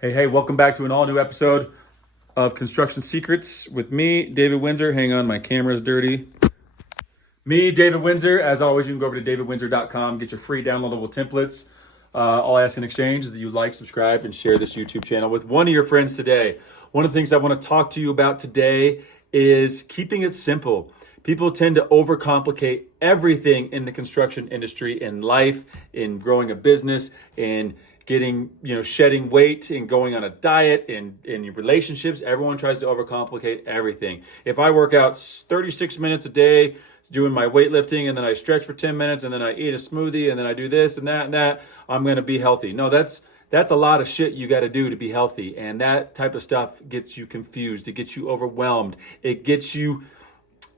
Hey, welcome back to an all new episode of Construction Secrets with me, David Wintzer. Hang on, my camera's dirty. Me, David Wintzer. As always, you can go over to davidwintzer.com, get your free downloadable templates. All I ask in exchange is that you like, subscribe, and share this YouTube channel with one of your friends today. One of the things I want to talk to you about today is keeping it simple. People tend to overcomplicate everything in the construction industry, in life, in growing a business, in getting, shedding weight and going on a diet, in your relationships. Everyone tries to overcomplicate everything. If I work out 36 minutes a day doing my weightlifting, and then I stretch for 10 minutes, and then I eat a smoothie, and then I do this and that, I'm going to be healthy. No, that's a lot of shit you got to do to be healthy. And that type of stuff gets you confused. It gets you overwhelmed. It gets you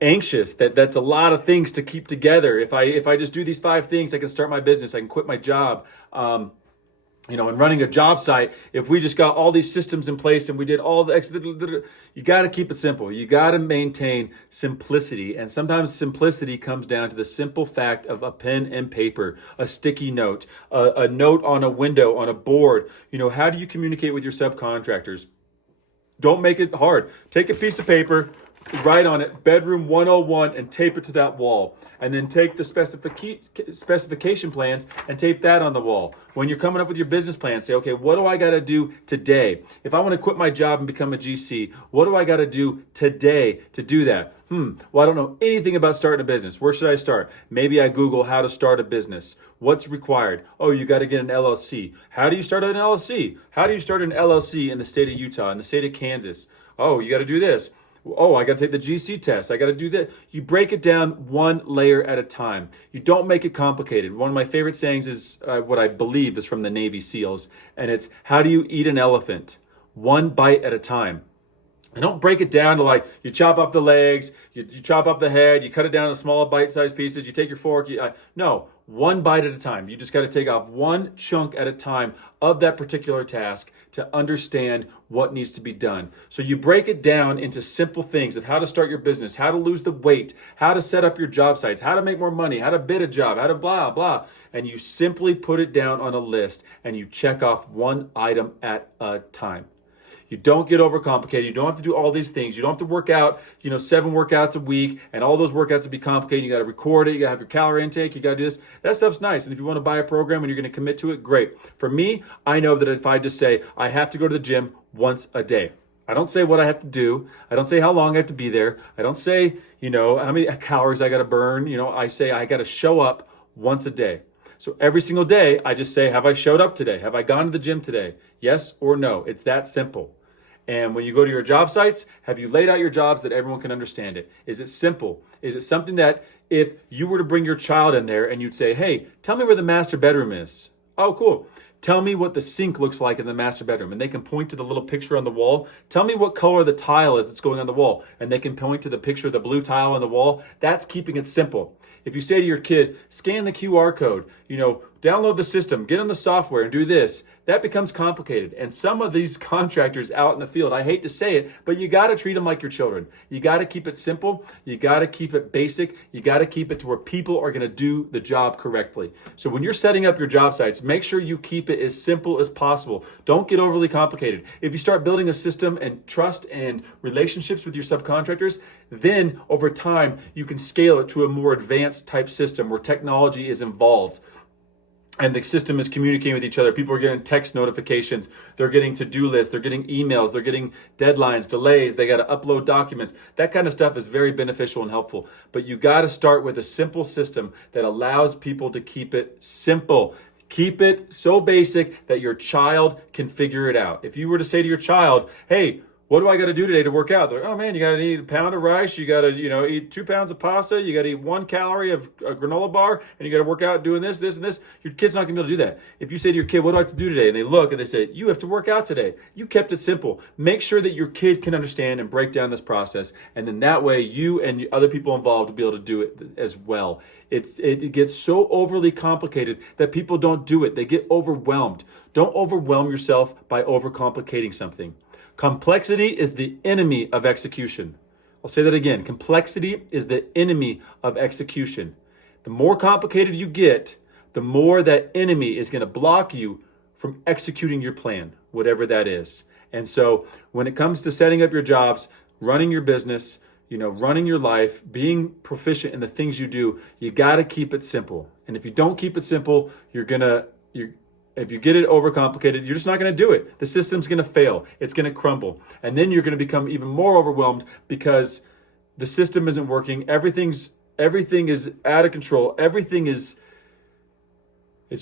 anxious. That's a lot of things to keep together. If I just do these 5 things, I can start my business. I can quit my job. And running a job site, if we just got all these systems in place and we did all the, you got to keep it simple. You got to maintain simplicity. And sometimes simplicity comes down to the simple fact of a pen and paper, a sticky note, a note on a window, on a board. How do you communicate with your subcontractors? Don't make it hard. Take a piece of paper, write on it bedroom 101 and tape it to that wall. And then take the specification plans and tape that on the wall. When you're coming up with your business plan, say, okay, what do I got to do today? If I want to quit my job and become a GC, what do I got to do today to do that? Well, I don't know anything about starting a business. Where should I start? Maybe I Google how to start a business. What's required? Oh, you got to get an LLC. How do you start an LLC? How do you start an LLC in the state of Utah, in the state of Kansas? Oh, you got to do this. Oh, I got to take the GC test. I got to do that. You break it down one layer at a time. You don't make it complicated. One of my favorite sayings is what I believe is from the Navy SEALs, and it's, how do you eat an elephant? One bite at a time. And don't break it down to like, you chop off the legs, you chop off the head, you cut it down to small bite-sized pieces, you take your fork. No, one bite at a time. You just got to take off one chunk at a time of that particular task to understand what needs to be done. So you break it down into simple things of how to start your business, how to lose the weight, how to set up your job sites, how to make more money, how to bid a job, how to blah, blah. And you simply put it down on a list and you check off one item at a time. You don't get overcomplicated. You don't have to do all these things. You don't have to work out, 7 workouts a week, and all those workouts will be complicated. You got to record it. You got to have your calorie intake. You got to do this. That stuff's nice. And if you want to buy a program and you're going to commit to it, great. For me, I know that if I just say I have to go to the gym once a day, I don't say what I have to do. I don't say how long I have to be there. I don't say, how many calories I got to burn. I say I got to show up once a day. So every single day, I just say, have I showed up today? Have I gone to the gym today? Yes or no? It's that simple. And when you go to your job sites, have you laid out your jobs that everyone can understand it? Is it simple? Is it something that if you were to bring your child in there and you'd say, hey, tell me where the master bedroom is. Oh, cool. Tell me what the sink looks like in the master bedroom. And they can point to the little picture on the wall. Tell me what color the tile is that's going on the wall. And they can point to the picture of the blue tile on the wall. That's keeping it simple. If you say to your kid, scan the QR code, download the system, get on the software and do this, that becomes complicated. And some of these contractors out in the field, I hate to say it, but you got to treat them like your children. You got to keep it simple. You got to keep it basic. You got to keep it to where people are going to do the job correctly. So when you're setting up your job sites, make sure you keep it as simple as possible. Don't get overly complicated. If you start building a system and trust and relationships with your subcontractors, then over time, you can scale it to a more advanced type system where technology is involved. And the system is communicating with each other. People are getting text notifications. They're getting to-do lists. They're getting emails. They're getting deadlines, delays. They got to upload documents. That kind of stuff is very beneficial and helpful. But you got to start with a simple system that allows people to keep it simple. Keep it so basic that your child can figure it out. If you were to say to your child, hey, what do I got to do today to work out? They're like, oh man, you got to eat a pound of rice. You got to, eat 2 pounds of pasta. You got to eat 1 calorie of a granola bar, and you got to work out doing this, this, and this. Your kid's not going to be able to do that. If you say to your kid, what do I have to do today? And they look and they say, you have to work out today. You kept it simple. Make sure that your kid can understand and break down this process. And then that way you and other people involved will be able to do it as well. It gets so overly complicated that people don't do it. They get overwhelmed. Don't overwhelm yourself by overcomplicating something. Complexity is the enemy of execution. I'll say that again. Complexity is the enemy of execution. The more complicated you get, the more that enemy is going to block you from executing your plan, whatever that is. And so when it comes to setting up your jobs, running your business, running your life, being proficient in the things you do, you got to keep it simple. And if you don't keep it simple, if you get it overcomplicated, you're just not going to do it. The system's going to fail. It's going to crumble. And then you're going to become even more overwhelmed because the system isn't working. Everything is out of control. It's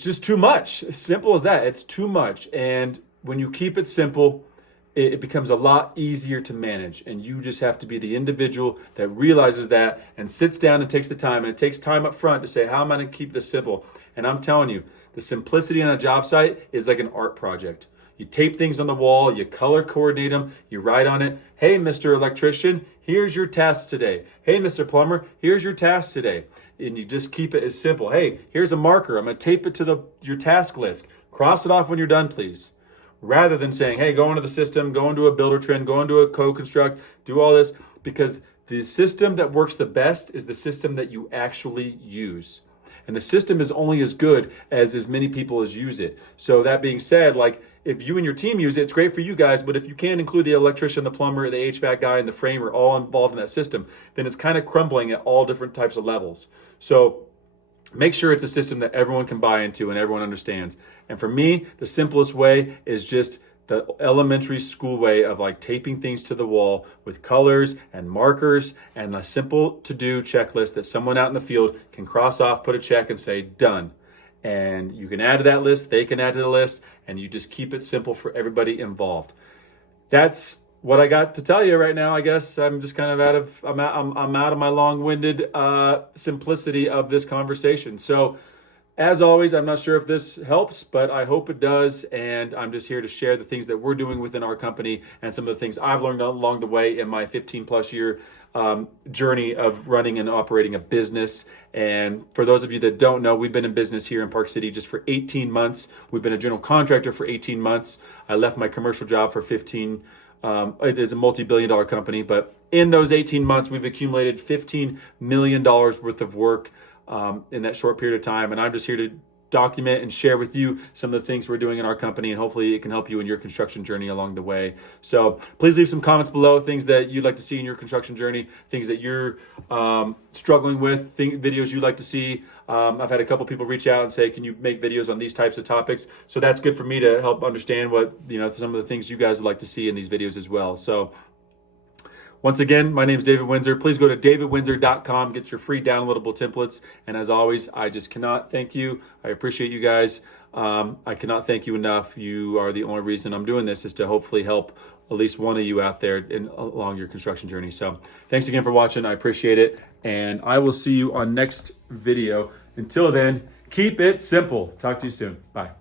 just too much. As simple as that. It's too much. And when you keep it simple, it becomes a lot easier to manage. And you just have to be the individual that realizes that and sits down and takes the time. And it takes time up front to say, how am I going to keep this simple? And I'm telling you, the simplicity on a job site is like an art project. You tape things on the wall, you color coordinate them, you write on it, hey, Mr. Electrician, here's your task today. Hey, Mr. Plumber, here's your task today. And you just keep it as simple. Hey, here's a marker. I'm going to tape it to your task list. Cross it off when you're done, please. Rather than saying, hey, go into the system, go into a builder trend, go into a co-construct, do all this. Because the system that works the best is the system that you actually use. And the system is only as good as many people as use it. So that being said, like if you and your team use it, it's great for you guys. But if you can't include the electrician, the plumber, the HVAC guy, and the framer all involved in that system, then it's kind of crumbling at all different types of levels. So make sure it's a system that everyone can buy into and everyone understands. And for me, the simplest way is just the elementary school way of like taping things to the wall with colors and markers and a simple to-do checklist that someone out in the field can cross off, put a check and say, done. And you can add to that list, they can add to the list, and you just keep it simple for everybody involved. That's what I got to tell you right now. I guess I'm just kind of I'm out of my long-winded simplicity of this conversation. So as always, I'm not sure if this helps, but I hope it does. And I'm just here to share the things that we're doing within our company and some of the things I've learned along the way in my 15 plus year journey of running and operating a business. And for those of you that don't know, we've been in business here in Park City just for 18 months. We've been a general contractor for 18 months. I left my commercial job for 15. It is a multi-billion-dollar company, but in those 18 months, we've accumulated $15 million worth of work in that short period of time. And I'm just here to document and share with you some of the things we're doing in our company, and hopefully it can help you in your construction journey along the way. So please leave some comments below, things that you'd like to see in your construction journey, things that you're struggling with, videos you'd like to see. I've had a couple people reach out and say, can you make videos on these types of topics? So that's good for me to help understand what, some of the things you guys would like to see in these videos as well. So once again, my name is David Wintzer. Please go to davidwintzer.com, get your free downloadable templates. And as always, I just cannot thank you. I appreciate you guys. I cannot thank you enough. You are the only reason I'm doing this, is to hopefully help at least one of you out there along your construction journey. So thanks again for watching. I appreciate it. And I will see you on next video. Until then, keep it simple. Talk to you soon. Bye.